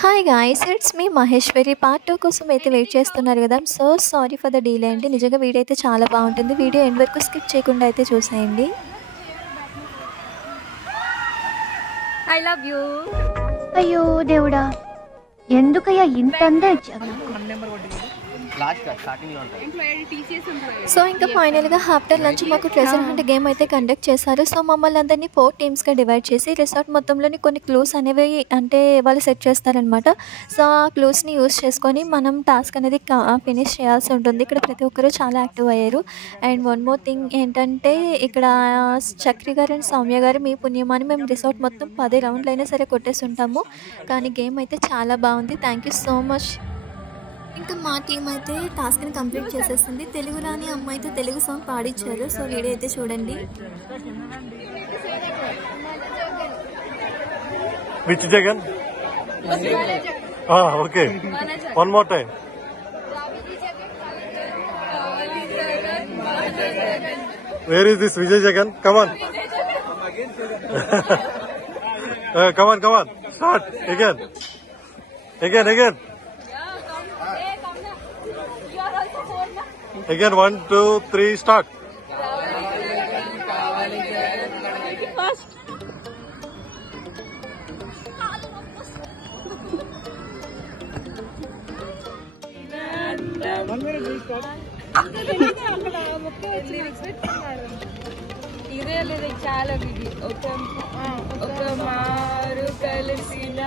Hi guys, it's me Maheshwari. Part 2 కోసం అయితే wait చేస్తున్నారు కదా. So sorry for the delay అండి. నిజంగా వీడియో అయితే చాలా బాగుంటుంది. వీడియో ఎండ్ వరకు స్కిప్ చేయకుండా అయితే చూసేయండి. I love you. అయ్యో దేవుడా, ఎందుకయ్యా ఇంత అందా ఇచ్చావు? సో ఇంకా ఫైనల్గా ఆఫ్టర్ లంచ్ మాకు ట్రెజర్ హంట్ గేమ్ అయితే కండక్ట్ చేశారు. సో మమ్మల్ని అందరినీ 4 టీమ్స్గా డివైడ్ చేసి రిసార్ట్ మొత్తంలోని కొన్ని క్లూస్ అనేవి అంటే వాళ్ళు సెట్ చేస్తారనమాట. సో ఆ క్లూస్ని యూస్ చేసుకొని మనం టాస్క్ అనేది ఫినిష్ చేయాల్సి ఉంటుంది. ఇక్కడ ప్రతి ఒక్కరూ చాలా యాక్టివ్ అయ్యారు. అండ్ వన్ మోర్ థింగ్ ఏంటంటే ఇక్కడ చక్రి గారు అండ్ సౌమ్య గారు మీ పుణ్యమాని మేము రిసార్ట్ మొత్తం 10 రౌండ్లు అయినా సరే కొట్టేసి ఉంటాము. కానీ గేమ్ అయితే చాలా బాగుంది. Thank you so much. ఇంకా మా టీం అయితే టాస్క్ని కంప్లీట్ చేసేస్తుంది. తెలుగు రాని అమ్మాయితో తెలుగు సాంగ్ పాడిచ్చారు. సో వీడియో అయితే చూడండి. Which Jagan? Okay. One more time. Where is this Vijay Jagan? Come on. Come on. Start again. Again, 1, 2, 3, start. ఇదే లేదు చాలా బిజీ. ఒక మారు కలిసిన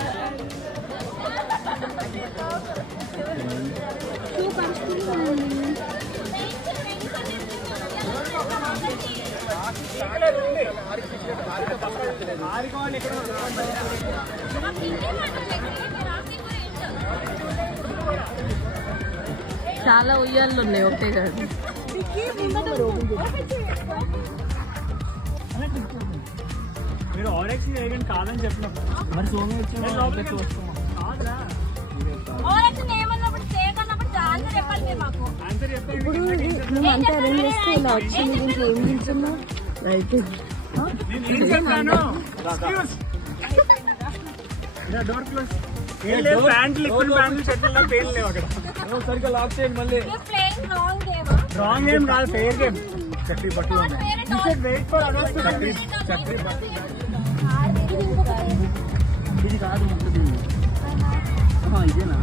చాలా ఉయ్యాళ్ళు ఉన్నాయి ఒకటే కాదు. మీరు ఆర్ఎక్స్ ఏజెంట్ కాదని చెప్పినప్పుడు మరి సోమి డోర్ క్లోజ్ ప్యాంట్లు ఇప్పుడు ప్యాంట్లు చెట్ల పెయిన్ లేవు అక్కడ సరిగ్గా లాక్ చేయండి. మళ్ళీ రాంగ్ గేమ్ కాదు, ఫెయిర్ గేమ్. చక్రీ బట్టలు వెయిట్ ఫర్ అవర్స్. చక్రీ ఇది కాదు ఇదేనా?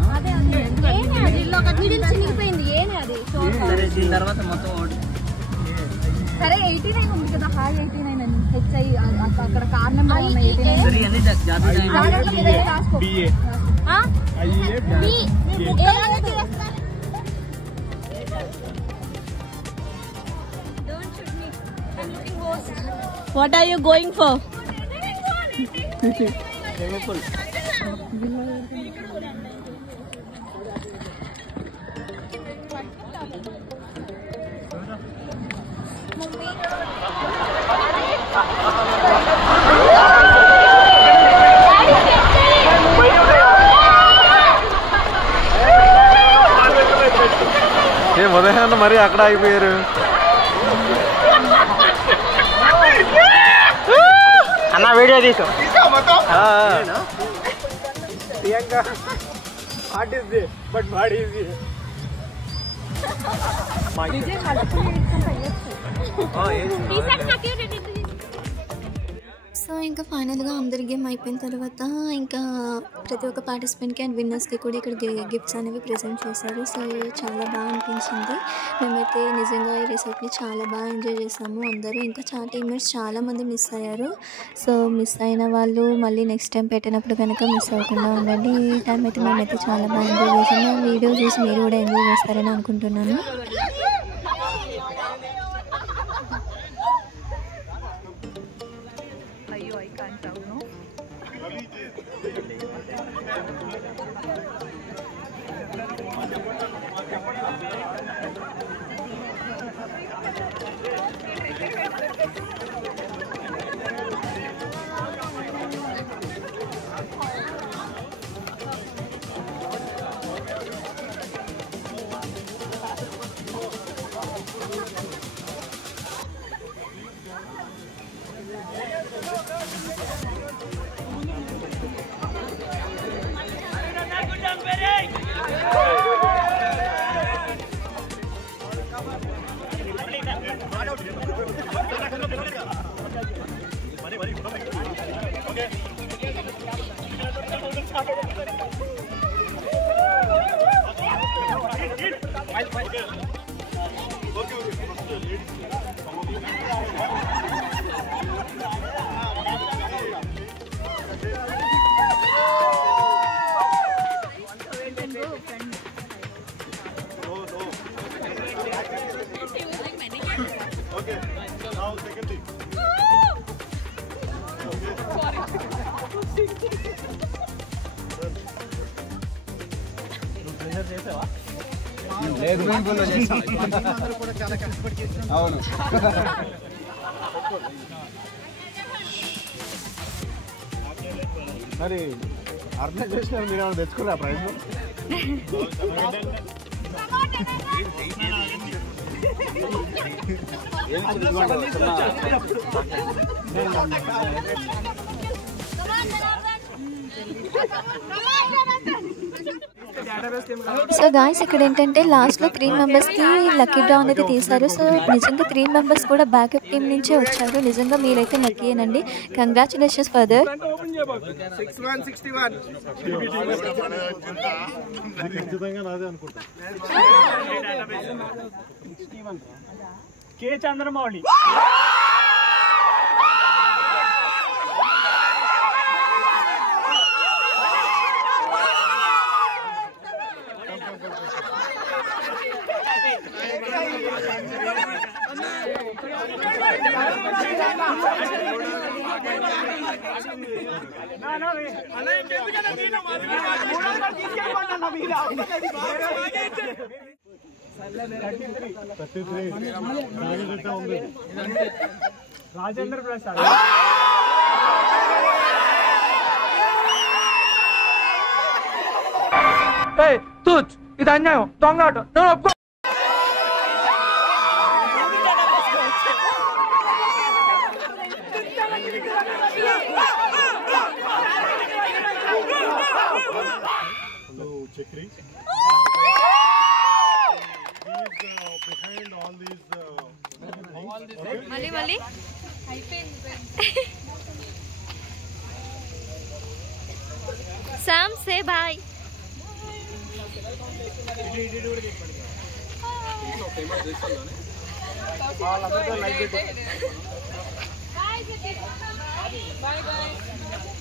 దీని తర్వాత మొత్తం సరే 89 ఉంది కదా. హాయ్ 89 అని హెచ్ఐ అక్కడ కారణం What are you going for? ఉదయాన్న మరి అక్కడ ఆగిపోయారు. అన్న వీడియో తీసు Priyanka heart is the but body is the. So ఇంకా ఫైనల్గా అందరి గేమ్ అయిపోయిన తర్వాత ఇంకా ప్రతి ఒక్క పార్టిసిపెంట్కి అండ్ విన్నర్స్కి కూడా ఇక్కడ గిఫ్ట్స్ అనేవి ప్రెజెంట్ చేశారు. సో చాలా బాగా అనిపించింది. మేమైతే నిజంగా ఈ రిసార్ట్ని చాలా బాగా ఎంజాయ్ చేసాము అందరూ. ఇంకా టీమ్మేట్స్ చాలామంది మిస్ అయ్యారు. సో మిస్ అయిన వాళ్ళు మళ్ళీ నెక్స్ట్ టైం పెట్టినప్పుడు కనుక మిస్ అవ్వకుండా ఉండండి. ఈ టైం అయితే మేమైతే చాలా బాగా ఎంజాయ్ చేసాము. వీడియో చూసి మీరు కూడా ఎంజాయ్ చేస్తారని అనుకుంటున్నాను. Okay, now second thing. అవును మరి అర్థం చేసినారు మీరు ఏమైనా తెచ్చుకున్నా ప్రైజ్ సో గాయ్స్ ఇక్కడ ఏంటంటే లాస్ట్లో 3 మెంబర్స్కి లక్కీ డ్రా అనేది తీశారు. సో నిజంగా 3 మెంబర్స్ కూడా బ్యాకప్ టీం నుంచే వచ్చారు. నిజంగా మీరైతే లక్కీయేనండి. Congratulations for that. K Chandramouli Rajendra Prasad ఇది అన్యాయం దొంగ Chakri. Behind all these. Mali. Sam, say bye. Bye.